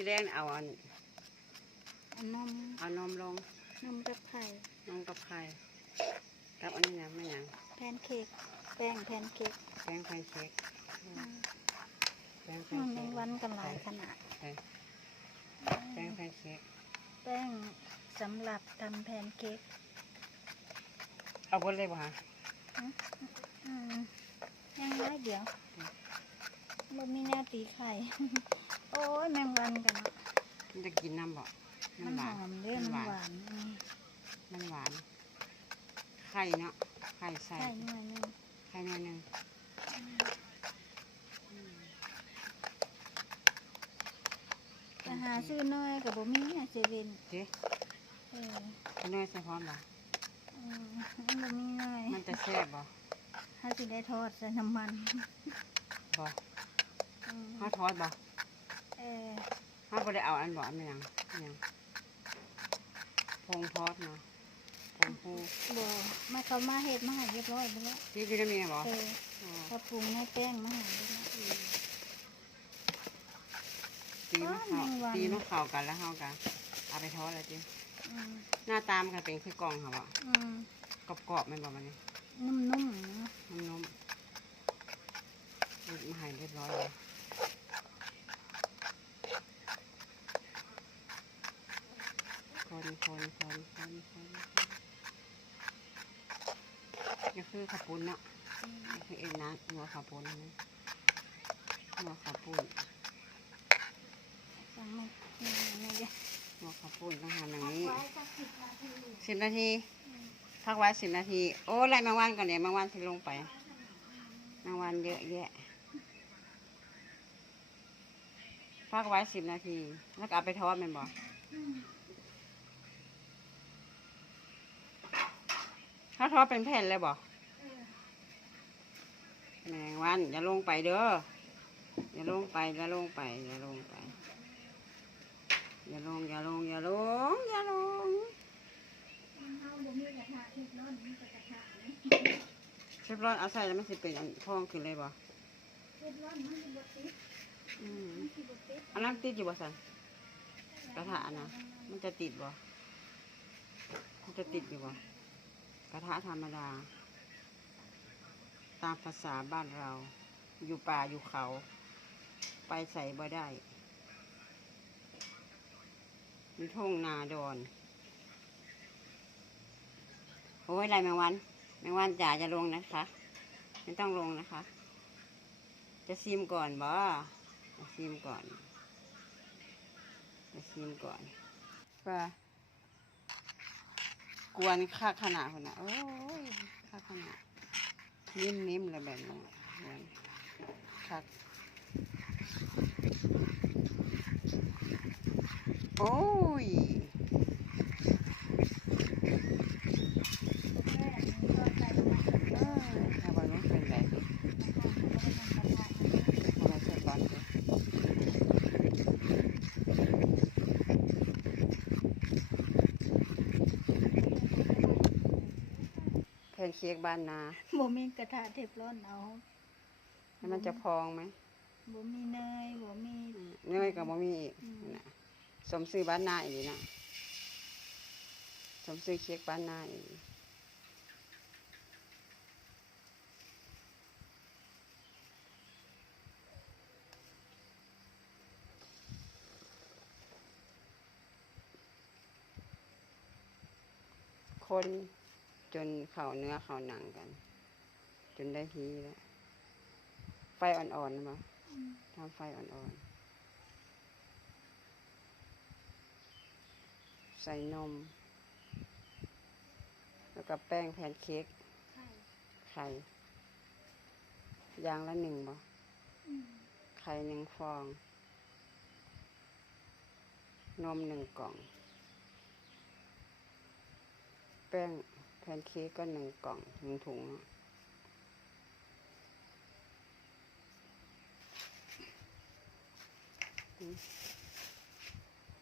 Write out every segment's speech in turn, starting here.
ที่แรกเอาอันอันนมเอานมลงนมกับไข่นมกับไข่กับอันนี้นะไม่หยังแพนเค้กแป้งแพนเค้กแป้งแพนเค้กอืมแป้งแพมันนเค้มีกวันกันหลายขนาดใช่แป้งแพนเค้กแป้งสำหรับทำแพนเค้กเอาหมดเลยป่ะอืมยังได้เดี๋ยวบ่มีแนวตีไข่ โอ้ยแมงวันกันเนาะมันจะกินน้ำบ่มัมันนหหวานอมเด้อมัมันนหหวาวานนอืมมันหวาน ไข่เนาะ ไข่ใส่ไข่หน่อยหนึงไข่หน่อยหนึงแต่หาซื้อน้อยกับบ่มีอะเซเว่นเจ๊เออข้าวน้อยใส่พร้อมบ่อืมมันบ่มีน้อยมันจะแซ่บบ่ถ้าสิได้ทอดใส่น้ำมันบ่อืมข้าวทอดบ่ เออข้าวบ่ได้เอาอันบ่อันไม่หยังไม่หยังพงทอดเนาะพงพูบ่มาเขามาเฮ็ดมาให้เรียบร้อยไปแล้วที่พี่ได้มีบ่เอออ๋อเขาปรุงให้แป้งมาให้เรียบร้อยตีมะอ๋อขาวแมงวัน ตีมะขาวกันแล้วเฮากันเอาไปทอดแล้วจิอืมหน้าตามนก็เป็นคือกล่องค่ะบ่อืมกรอบๆแม่นบ่มันนี่นุ่มๆเนาะนุ่มๆรีดมาให้เรียบร้อยเลย คนคนคนคนคนนี่คือขับปุ้นเนาะนี่คือเอ็นนะหัวขับปุ้นหัวขับปุ้นฟังไม่นี่นี่เดี๋ยวหัวขับปุ้นต้องทำอย่างนี้สิบนาทีพักไว้สิบนาที โอ้ไล่แมงวันก่อนเดี๋ยวแมงวันสิลงไปแมงวันเยอะแยะพักไว้สิบนาที แล้วก็เอาไปทอดมันบ่ ถ้าทอดเป็นแผ่นเลยบ่แมงวันอย่าลงไปเด้ออย่าลงไปอย่าลงไปอย่าลงไปอย่าลงอย่าลงอย่าลงอย่าลงเชฟร้อนเอาใส่แล้วมันสิเป็นอันพองขึ้นเลยบ่อืมอันนั้นติดอยู่บ่สันกระทะนะมันจะติดบ่มันจะติดอยู่บ่ กระทะธรรมดา ตามภาษาบ้านเรา อยู่ป่าอยู่เขา ไปใส่บ่ได้มีทุ่งนาดอนโอ้ยไรแมงวัน แมงวันจ๋าจะลงนะคะ ไม่ต้องลงนะคะ จะซิมก่อนบ่ซิมก่อน จะซิมก่อนว่า กวนค่าขนาดคนน่ะโอ้ยค่าขนาดนิ่มๆเลยแบบนี้กวนคักโอ้ย เออถ้าวันนี้เป็นไรดิเอามาใส่ก่อนดิแพ นเค้กบ้านนาบ่มีกระทะเทฟลอนเอาแล้วมันจะพองไหมบ่มีเนยบ่มีเนยกับมมีอีกนะสมซื้อบ้านนาอีกนะสมซื้อเค้กบ้านนาอีกคน จนเข่าเนื้อเข่าหนังกัน จนได้ทีแล้วไฟอ่อนๆนะมั้ทำไฟอ่อนๆ ใส่นม แล้วก็แป้งแพนเค้กไข่ไข่อย่างละหนึ่งบ่อืมไข่หนึ่งฟอง นมหนึ่งกล่อง แป้งแพ นเค้กก็หนึ่งกล่องหนึ่งถุง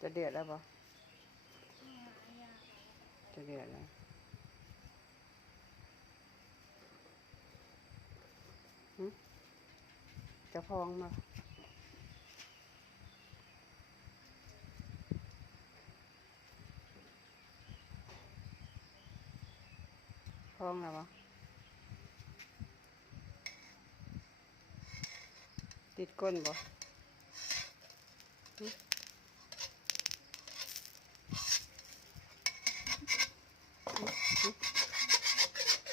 จะเดือดแล้วปะจะเดือดแล้วจะพองมา องแล้วบ่ติดก้นบ่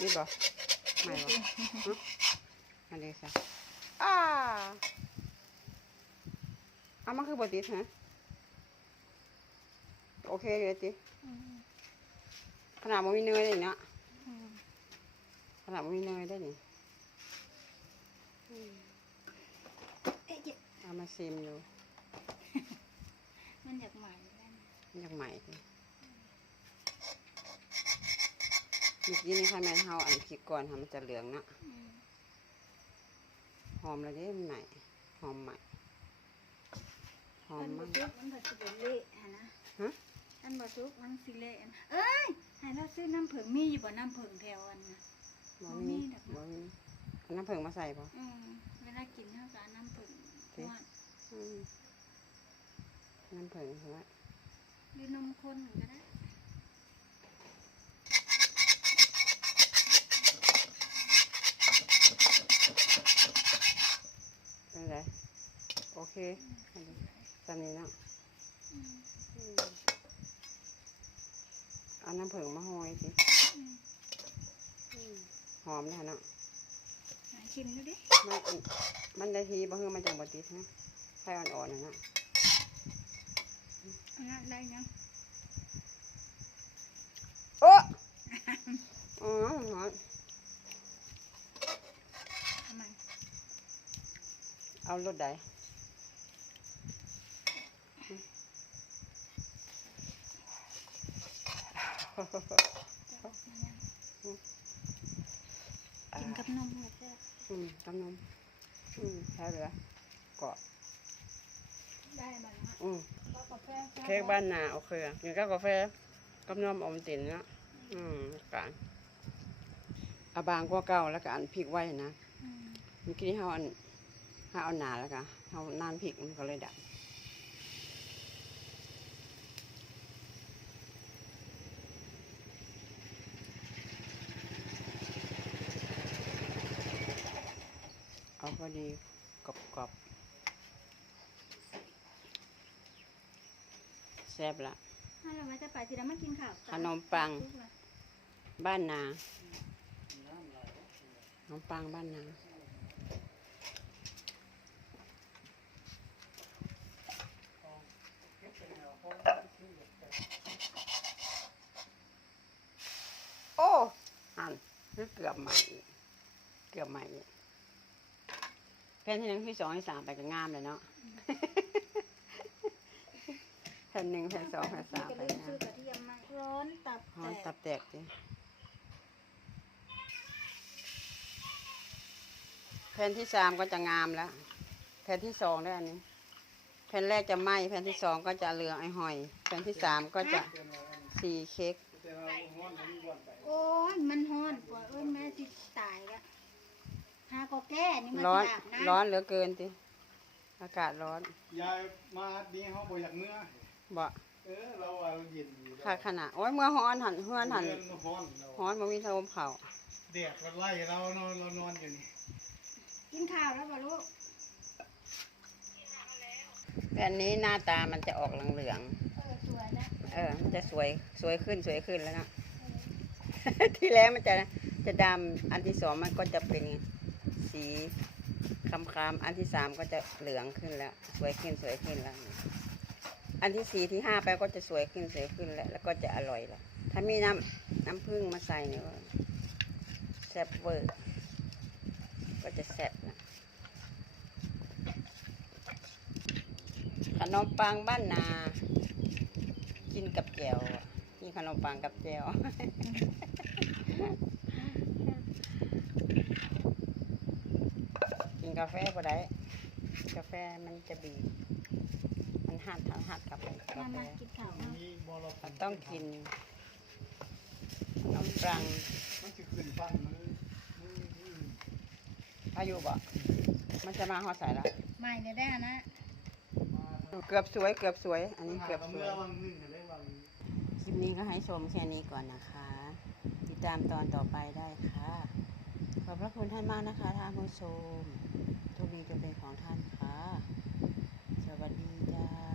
นี่บ่ไม่บ่หึอันนี้ซะอ้าเอามันคือบ่ติดฮะโอเคเลยติขนาดมันมีเนยเลยเนะ อืมขนาดมันมีเนยได้นี่เอ๊ะเจ็บเอามาซิมอยู่มันอยากใหม่ได้นะอยากใหม่ดิเมื่อกี้นี่ค่ะแม่นเฮาอันพริกก่อนค่ะมันจะเหลืองเนาะอืมหอมแล้วเด้มันใหม่หอมใหม่หอมมันมาบ่กซุกมันบ่สิเป็นเละหะนะฮะอันบ่ซุกมันสิเละนะเอ้ยให้เราซื้อน้ำผึ้งมีอยู่บ่น้ำผึ้งแถวอันน่ะ บ่บ่มีมีดอกบ่มีเอาน้ำผึ้งมาใส่บ่อืมเวลากินเฮาก็เอาน้ำผึ้งสินวดอืมน้ำผึ้งหัวหรือนมข้นก็ได้เป็นไรโอเคอันนี้ตามนี้เนาะอืมอืมเอาน้ำผึ้งมาห้อยสิอืมอืม หอมนะเนาะหาชิมดูดิมันอันมันได้ทีบ่คือมันจังบ่ติดนะไฟอ่อนๆน่ะนะอันนั้นได้ยังโอ้อ๋อหอมทำไมเอารถใดกินกับนมหมดแล้ว อืมกำนม อืมใช่เหรอเกาะได้มาแล้วอืมก็กาแฟเค้กบ้านนาโอเคกินกับกาแฟกับนมอมตินเนาะอืมกันเอาบางกว่าเก่าแล้วก็อันพริกไว้นะอืมเมื่อกี้เฮาอันเฮาเอาหนาแล้วก็เฮานานพริกมันก็เลยดับเอาพอดี กรอบกรอบๆแซ่บละถ้าเราไม่จะไปสิเราไม่กินข้าวขนมปัง บ้านนาขนมปังบ้านนาโอ้หันคือเกือบใหม่อีกเกือบใหม่ อีกแผ่นที่หนึ่งที่สองที่สามไปก็งามเลยเนาะแผ่นหนึ่งแผ่นสองแผ่นสามก็ไปเลยงาซื้มอกระเทียมมาร้อนตับหอมแตตักบแตกดิแผ่นที่สามก็จะงามแล้ว แผ่นที่สองด้วยอันนี้ แผ่นแรกจะไหมแผ่นที่สองก็จะเหลืองไอหอย แผ่นที่สามก็จะสีเค้กโอ้ยมันร้อนปวดเอ้ยแม่สิตายละหาก็แก้นี่มันร้อนสิอาบน้ำร้อนเหลือเกินติอากาศร้อนยายมาดีเขาบ่อยากเมื่อ บ่เออเราว่าเราเย็นอยู่ค่ะขนาดโอ้ยเมื่อฮ้อนหันเฮือนหันเดือนฮ้อนเราฮ้อนบ่มีลมเผาแดดมันไล่เรานอนเรานอนอยู่นี่กินข้าวแล้วป่ะลูกแผ่นนี้หน้าตามันจะออกเหลืองเออสวยนะๆเออ มันจะสวยสวยขึ้นสวยขึ้นแล้วนะ ที่แรกมันจะจะดำอันที่สองมันก็จะเป็น สีคำคำๆอันที่สามก็จะเหลืองขึ้นแล้ว สวยขึ้นสวยขึ้นแล้ว อันที่สี่ที่ห้าไปก็จะสวยขึ้นสวยขึ้นแล้ว แล้วก็จะอร่อยแล้ว ถ้ามีน้ำน้ำผึ้งมาใส่เนี่ยแซ่บเวอร์ก็จะแซ่บนะขนมปังบ้านนา กินกับแจ่วกินขนมปังกับแจ่ว กินกาแฟก็ได้กาแฟมันจะบีบมันหัดหัดหัดกับกามาแฟมากินข้าวมันเนาะมีบ่เรามันต้องกินขนมปังมันจะขึ้นฟังมือมือมืออายุบ่มันจะมาหอดใส่ละไม่เนี่ยได้นะมาเกือบสวยเกือบสวย อันนี้หาเกือบสเมื่วอยวังหนึงก็ได้วังคลิปนี้ก็ให้ชมแค่นี้ก่อนนะคะ ติดตามตอนต่อไปได้ค่ะ ขอบพระคุณท่านมากนะคะท่านผู้ชมทุกนี้จะเป็นของท่านค่ะ สวัสดีจ้า